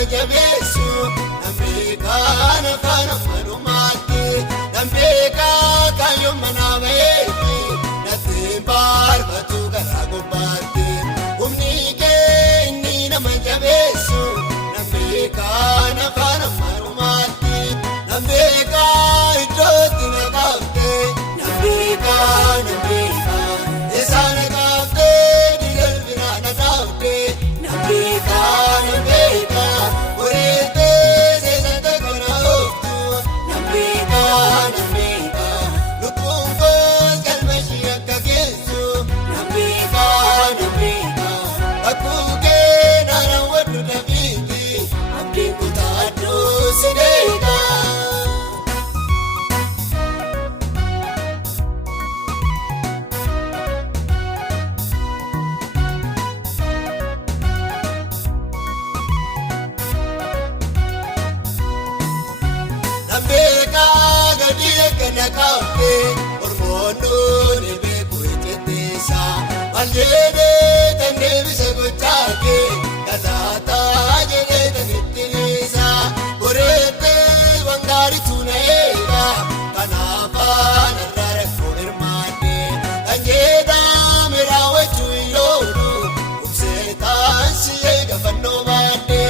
nama jabeessu nambeekaan afaan afaanumaatti nambeekaa kaayyoon manaa baheetti nattiin baarfatu garaa gubbaatti humni kee inni nama jabeessu nambeekaan afaan afaanumaatti nambeekaa iddootti na qabde nambeekaa isaan qabde digalbinaa na dhaabde nambeekaa wareettee seesata kana ooftu nambeekaa lubbuun koos galmashii akka geessu nambeekaa akkuu kee naanaan waddu dhabiiti abdiin kutaaddu si deegaa. Nambeekaa gadi akkana kaafte ormoonnuun beeku ejjetteessa malleedee tan deebise gochaake galaataa jedhee tan ittineessa goreettee wangaaritu na eega kanaafaan irraa rakkoo hirmaadde kan jedhame raawwachuu hin loolu ubseetaan si eega fannoo baadde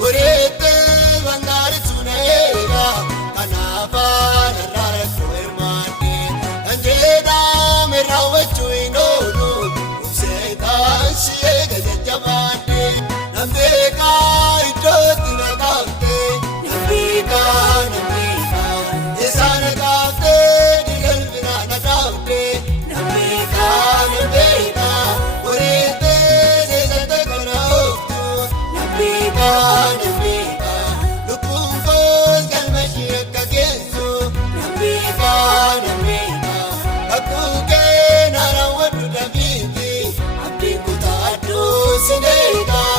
goreettee wangaaritu na eega. Kanaafaan irraa rakkoo hirmaadde kan jedhame raawwachuu hin oolu ubseetaan si eega jajjabaadde nambeekaa iddootti na qabde nambeekaa isaan qabde digalbinaa na dhaabde nambeekaa wareettee seesata kana ooftu nambeekaa lubbuun koos galmashii akka geessu nambeekaa akkuu kee naanaan waddu dhabiiti abdiin kutaaddu si deegaa.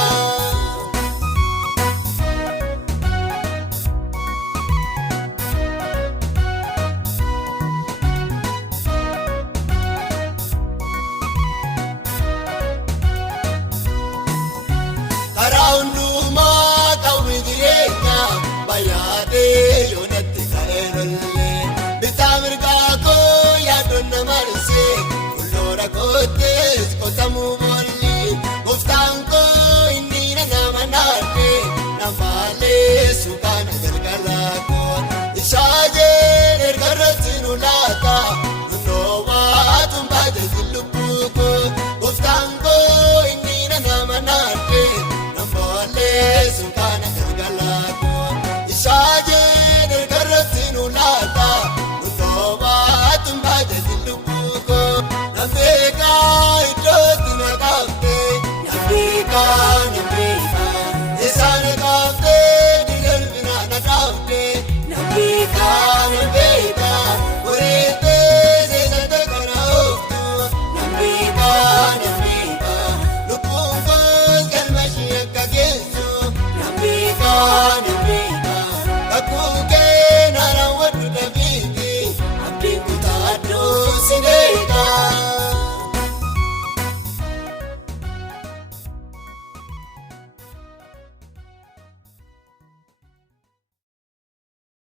Karaa hundumaa qawwi jireenya bayyaadee yoonatti ka'ee lollee bitaa mirgaa koo yaadoon nama dhiisee fulloora kootees qotamuu boolli gooftaan koo inni na nama naadde namaalee suukaana gargaaraa koo ishaajeen ergarratti nu laata nunoo baatuun baatee lubbuu koo gooftaan koo inni na nama naadde namaalee suukaana gargaaraa koo ishaajeen ergarratti nu laata nunoo baatuun baatee lubbuu koo nambeekaa iddootti na qabde nambeekaa.